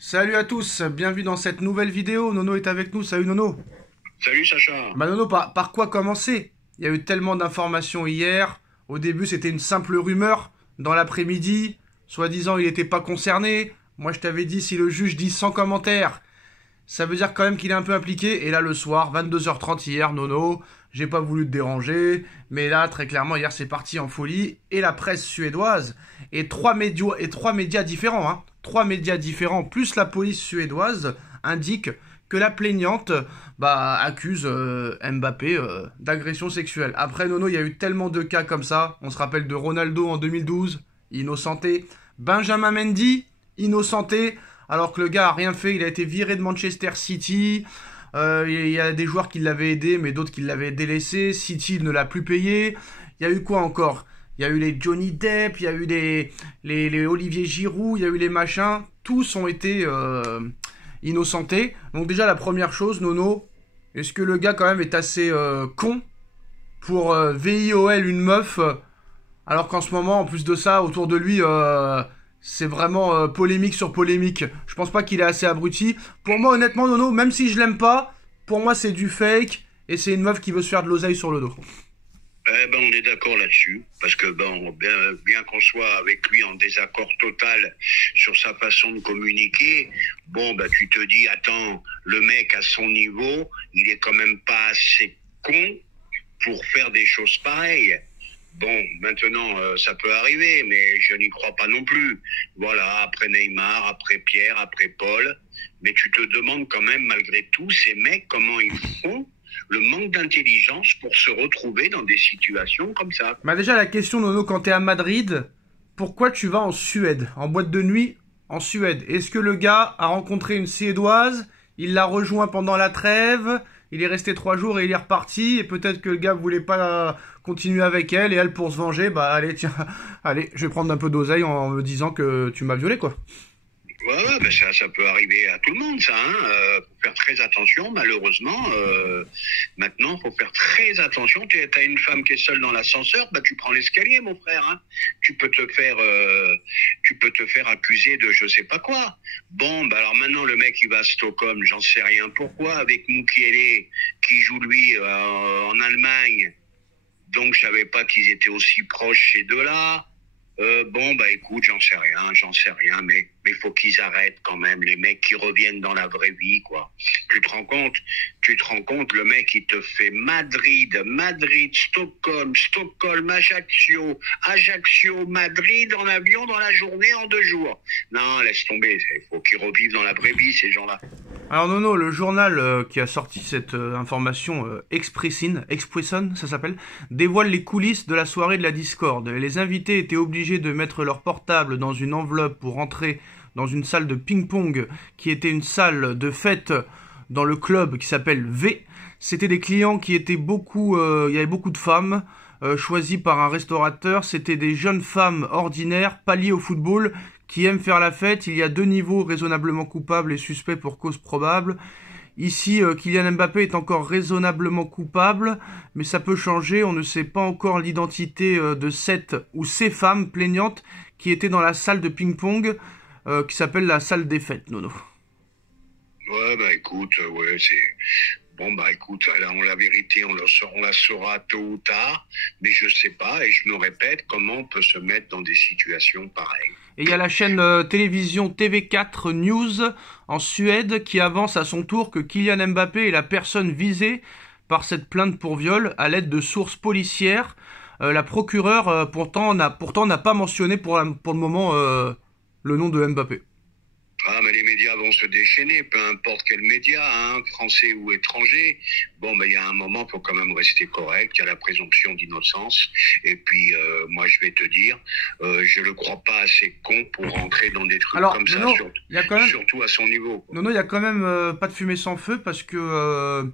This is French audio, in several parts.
Salut à tous, bienvenue dans cette nouvelle vidéo. Nono est avec nous, salut Nono. Salut Sacha. Bah Nono, par quoi commencer? Il y a eu tellement d'informations hier. Au début, c'était une simple rumeur. Dans l'après-midi, soi-disant, il n'était pas concerné. Moi, je t'avais dit, si le juge dit sans commentaire, ça veut dire quand même qu'il est un peu impliqué. Et là, le soir, 22h30 hier, Nono, j'ai pas voulu te déranger. Mais là, très clairement, hier, c'est parti en folie. Et la presse suédoise, et trois médias différents, hein. Trois médias différents, plus la police suédoise, indiquent que la plaignante accuse Mbappé d'agression sexuelle. Après, Nono, il y a eu tellement de cas comme ça. On se rappelle de Ronaldo en 2012, innocenté. Benjamin Mendy, innocenté. Alors que le gars a rien fait, il a été viré de Manchester City. Il y a des joueurs qui l'avaient aidé, mais d'autres qui l'avaient délaissé. City ne l'a plus payé. Il y a eu quoi encore? Il y a eu les Johnny Depp, il y a eu les Olivier Giroud, il y a eu les machins. Tous ont été innocentés. Donc déjà, la première chose, Nono, est-ce que le gars quand même est assez con pour VIOL une meuf alors qu'en ce moment, en plus de ça, autour de lui, c'est vraiment polémique sur polémique. Je pense pas qu'il est assez abruti. Pour moi, honnêtement, Nono, même si je l'aime pas, pour moi, c'est du fake et c'est une meuf qui veut se faire de l'oseille sur le dos. On est d'accord là-dessus, parce que bien qu'on soit avec lui en désaccord total sur sa façon de communiquer, tu te dis, attends, le mec à son niveau, il est quand même pas assez con pour faire des choses pareilles. Bon, maintenant, ça peut arriver, mais je n'y crois pas non plus. Voilà, après Neymar, après Pierre, après Paul, mais tu te demandes quand même, malgré tout, ces mecs, comment ils font le manque d'intelligence pour se retrouver dans des situations comme ça. Bah déjà, la question, Nono, quand t'es à Madrid, pourquoi tu vas en Suède, en boîte de nuit en Suède? Est-ce que le gars a rencontré une Suédoise, il l'a rejoint pendant la trêve, il est resté 3 jours et il est reparti, et peut-être que le gars voulait pas continuer avec elle, et elle, pour se venger, bah allez, tiens, allez, je vais prendre un peu d'oseille en me disant que tu m'as violé, quoi. Ouais, ça peut arriver à tout le monde, ça. Faut faire très attention, malheureusement. Maintenant, faut faire très attention. T'as une femme qui est seule dans l'ascenseur, tu prends l'escalier, mon frère. Hein. Tu peux te faire accuser de je sais pas quoi. Alors maintenant, le mec, il va à Stockholm, j'en sais rien pourquoi, avec Mukiele, qui joue lui en Allemagne. Donc, je savais pas qu'ils étaient aussi proches ces deux-là. Écoute, j'en sais rien, mais faut qu'ils arrêtent quand même, les mecs qui reviennent dans la vraie vie, quoi. Tu te rends compte, le mec, il te fait Madrid, Stockholm, Ajaccio, Madrid en avion dans la journée, en 2 jours. Non, laisse tomber, il faut qu'ils revivent dans la vraie vie, ces gens-là. Alors Nono, le journal qui a sorti cette information Expressin, ça s'appelle, dévoile les coulisses de la soirée de la Discord. Les invités étaient obligés de mettre leur portable dans une enveloppe pour entrer dans une salle de ping-pong qui était une salle de fête dans le club qui s'appelle V. C'était des clients qui étaient il y avait beaucoup de femmes choisies par un restaurateur. C'était des jeunes femmes ordinaires, pas liées au football, qui aiment faire la fête. Il y a 2 niveaux, raisonnablement coupable et suspect pour cause probable. Ici, Kylian Mbappé est encore raisonnablement coupable, mais ça peut changer. On ne sait pas encore l'identité de cette ou ces femmes plaignantes qui étaient dans la salle de ping-pong qui s'appelle la salle des fêtes, Nono. Ouais, écoute, c'est... Écoute, là, la vérité, on la saura tôt ou tard, mais je sais pas, et je me répète, comment on peut se mettre dans des situations pareilles. Et il y a la chaîne télévision TV4 News en Suède qui avance à son tour que Kylian Mbappé est la personne visée par cette plainte pour viol à l'aide de sources policières. La procureure pourtant n'a pas mentionné pour le moment le nom de Mbappé. Ah, mais les médias vont se déchaîner, peu importe quel média, hein, français ou étranger. Il y a un moment, faut quand même rester correct. Il y a la présomption d'innocence. Et puis, moi, je vais te dire, je le crois pas assez con pour rentrer dans des trucs comme ça, surtout à son niveau. Non, il y a quand même pas de fumée sans feu parce que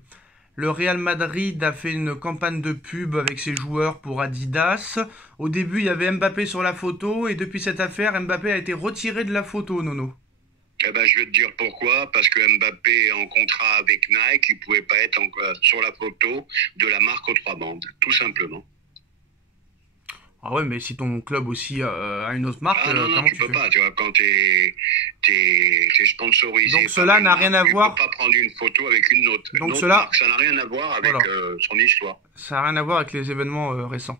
le Real Madrid a fait une campagne de pub avec ses joueurs pour Adidas. Au début, il y avait Mbappé sur la photo et depuis cette affaire, Mbappé a été retiré de la photo, Nono. Je vais te dire pourquoi. Parce que Mbappé est en contrat avec Nike, il pouvait pas être sur la photo de la marque aux 3 bandes, tout simplement. Ah ouais, mais si ton club aussi a une autre marque, non, comment tu peux pas. Tu vois, quand t'es sponsorisé. Donc cela n'a rien à voir. Tu peux pas prendre une photo avec une autre. Donc cela, marque, ça n'a rien à voir avec voilà. son histoire. Ça n'a rien à voir avec les événements récents.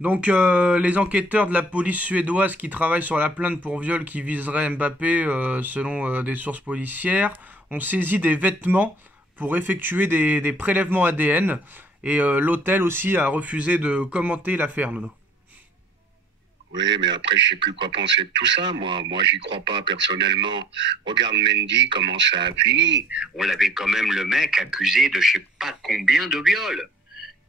Donc les enquêteurs de la police suédoise qui travaillent sur la plainte pour viol qui viserait Mbappé, selon des sources policières, ont saisi des vêtements pour effectuer des prélèvements ADN. Et l'hôtel aussi a refusé de commenter l'affaire, Nono. Oui, mais après, je sais plus quoi penser de tout ça, moi. Moi, j'y crois pas personnellement. Regarde Mendy, comment ça a fini. On l'avait quand même, le mec, accusé de je sais pas combien de viols.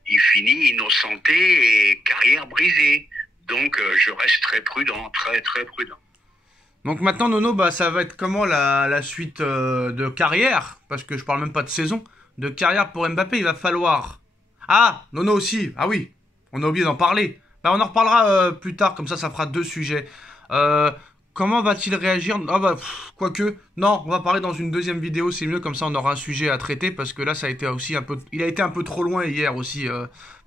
Il finit innocenté et carrière brisée. Donc, je reste très prudent, très, très prudent. Donc maintenant, Nono, bah, ça va être comment la suite de carrière? Parce que je parle même pas de saison. De carrière pour Mbappé, il va falloir... Ah, Nono aussi. Ah oui, on a oublié d'en parler. Bah, on en reparlera plus tard, comme ça fera 2 sujets. Comment va-t-il réagir? Ah bah, quoique, non, on va parler dans une deuxième vidéo, c'est mieux, comme ça on aura un sujet à traiter, parce que là ça a été aussi un peu... Il a été un peu trop loin hier aussi,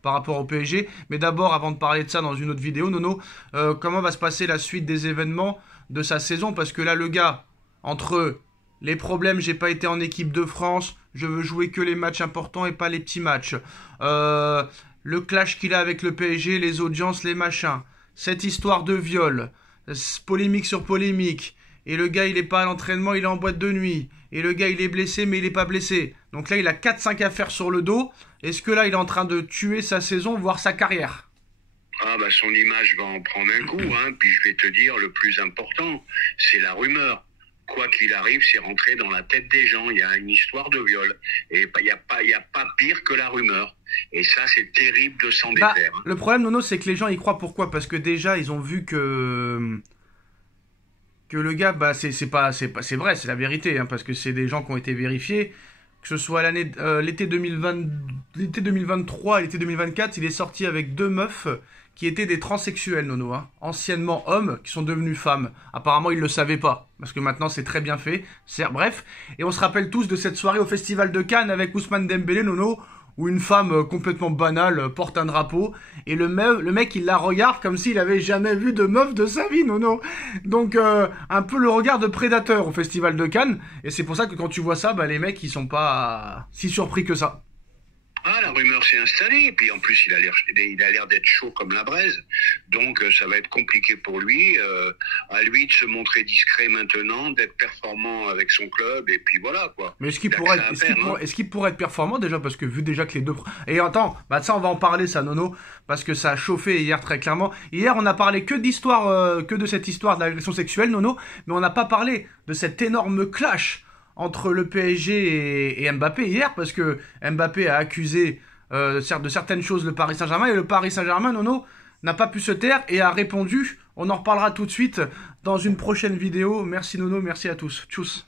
par rapport au PSG. Mais d'abord, avant de parler de ça dans une autre vidéo, Nono, comment va se passer la suite des événements de sa saison? Parce que là, le gars, entre les problèmes, j'ai pas été en équipe de France, je veux jouer que les matchs importants et pas les petits matchs. Le clash qu'il a avec le PSG, les audiences, les machins. Cette histoire de viol, polémique sur polémique. Et le gars, il est pas à l'entraînement, il est en boîte de nuit. Et le gars, il est blessé, mais il est pas blessé. Donc là, il a 4-5 affaires sur le dos. Est-ce que là, il est en train de tuer sa saison, voire sa carrière? Ah bah son image va en prendre un coup, hein. Puis je vais te dire, le plus important, c'est la rumeur. Quoi qu'il arrive, c'est rentré dans la tête des gens. Il y a une histoire de viol. Et il y a pas pire que la rumeur. Et ça, c'est terrible de s'en défaire. Le problème, Nono, c'est que les gens y croient. Pourquoi? Parce que déjà, ils ont vu que le gars, bah, c'est vrai, c'est la vérité, hein, parce que c'est des gens qui ont été vérifiés. Que ce soit l'été 2023 et l'été 2024, il est sorti avec 2 meufs qui étaient des transsexuels, Nono, hein, anciennement hommes, qui sont devenus femmes. Apparemment, ils le savaient pas, parce que maintenant, c'est très bien fait. Bref, et on se rappelle tous de cette soirée au Festival de Cannes avec Ousmane Dembélé, Nono, où une femme complètement banale porte un drapeau, et le mec, il la regarde comme s'il avait jamais vu de meuf de sa vie, Nono. Donc, un peu le regard de prédateur au Festival de Cannes, et c'est pour ça que quand tu vois ça, bah, les mecs, ils sont pas si surpris que ça. Ah, la rumeur s'est installée, et puis en plus il a l'air d'être chaud comme la braise, donc ça va être compliqué pour lui, à lui de se montrer discret maintenant, d'être performant avec son club, et puis voilà quoi. Mais est-ce qu'il pourrait être performant déjà, parce que vu déjà que les deux... Et attends, bah ça on va en parler ça, Nono, parce que ça a chauffé hier très clairement. Hier on a parlé que d'histoire, que de cette histoire de l'agression sexuelle, Nono, mais on n'a pas parlé de cet énorme clash entre le PSG et Mbappé hier, parce que Mbappé a accusé de certaines choses le Paris Saint-Germain, et le Paris Saint-Germain, Nono, n'a pas pu se taire et a répondu. On en reparlera tout de suite dans une prochaine vidéo. Merci Nono, merci à tous. Tchuss.